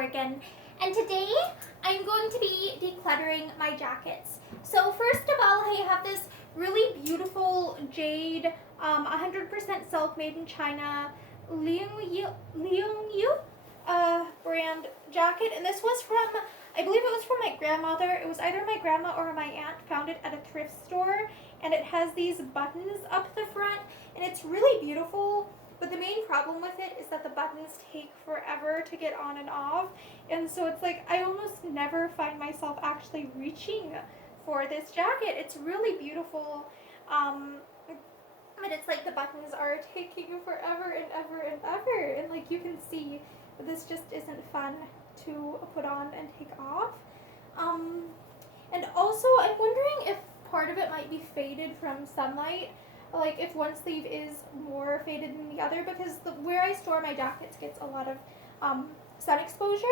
store again, and today I'm going to be decluttering my jackets. So first of all, I have this really beautiful jade, 100% silk made in China, Liongyu brand jacket, and this was from, I believe it was from my grandmother. It was either my grandma or my aunt found it at a thrift store, and it has these buttons up the front, and it's really beautiful. But the main problem with it is that the buttons take forever to get on and off, and so it's like I almost never find myself actually reaching for this jacket. It's really beautiful, but it's like the buttons are taking forever and ever and ever, and like you can see, this just isn't fun to put on and take off. And also I'm wondering if part of it might be faded from sunlight, like if one sleeve is more faded than the other, because where I store my jackets gets a lot of sun exposure.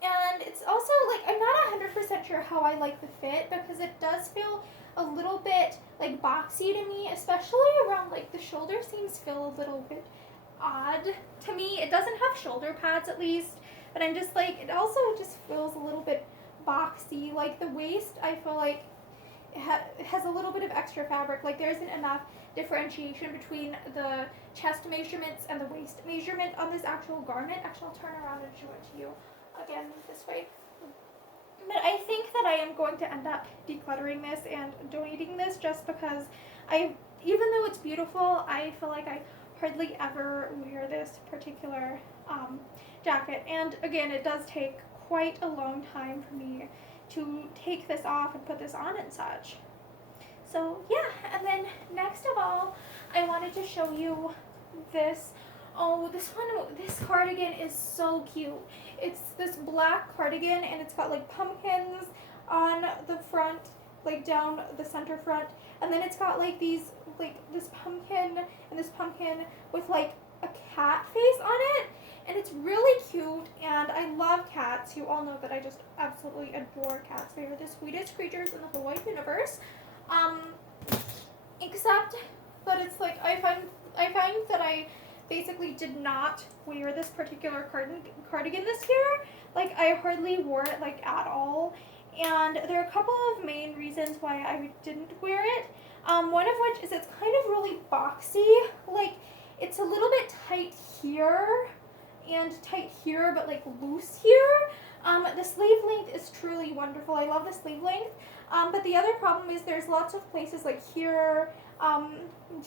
And it's also like, I'm not 100% sure how I like the fit, because it does feel a little bit like boxy to me, especially around like the shoulder seams feel a little bit odd to me. It doesn't have shoulder pads at least, but I'm just like, it also just feels a little bit boxy. Like the waist, I feel like it has a little bit of extra fabric. Like there isn't enough differentiation between the chest measurements and the waist measurement on this actual garment. Actually, I'll turn around and show it to you again this way. But I think that I am going to end up decluttering this and donating this, just because even though it's beautiful, I feel like I hardly ever wear this particular jacket. And again, it does take quite a long time for me to take this off and put this on and such. So yeah, and then next of all, I wanted to show you this. Oh, this cardigan is so cute. It's this black cardigan, and it's got like pumpkins on the front, like down the center front, and then it's got like these, like this pumpkin and this pumpkin with like a cat face on it, and it's really cute. And I love cats. You all know that I just absolutely adore cats. They are the sweetest creatures in the whole wide universe. But it's like I find that I basically did not wear this particular cardigan this year. Like I hardly wore it like at all, and there are a couple of main reasons why I didn't wear it. One of which is it's kind of really boxy. Like it's a little bit tight here and tight here, but like loose here. The sleeve length is truly wonderful. I love the sleeve length. But the other problem is there's lots of places like here,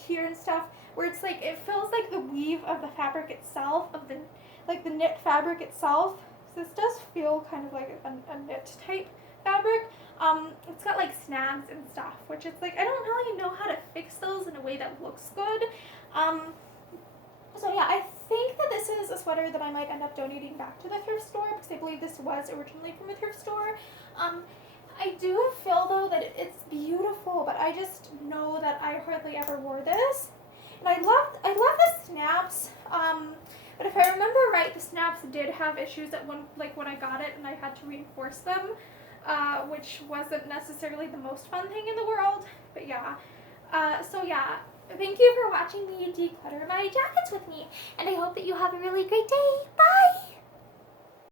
here and stuff, where it's like it feels like the weave of the fabric itself, of the knit fabric itself. So this does feel kind of like a knit type fabric. It's got like snags and stuff, which is like I don't really know how to fix those in a way that looks good. So yeah, I think that this is a sweater that I might end up donating back to the thrift store, because I believe this was originally from a thrift store. I do feel though that it's beautiful, but I just know that I hardly ever wore this. And I love the snaps, but if I remember right, the snaps did have issues when I got it and I had to reinforce them, which wasn't necessarily the most fun thing in the world. But yeah, so yeah, thank you for watching me declutter my jackets with me, and I hope that you have a really great day. Bye!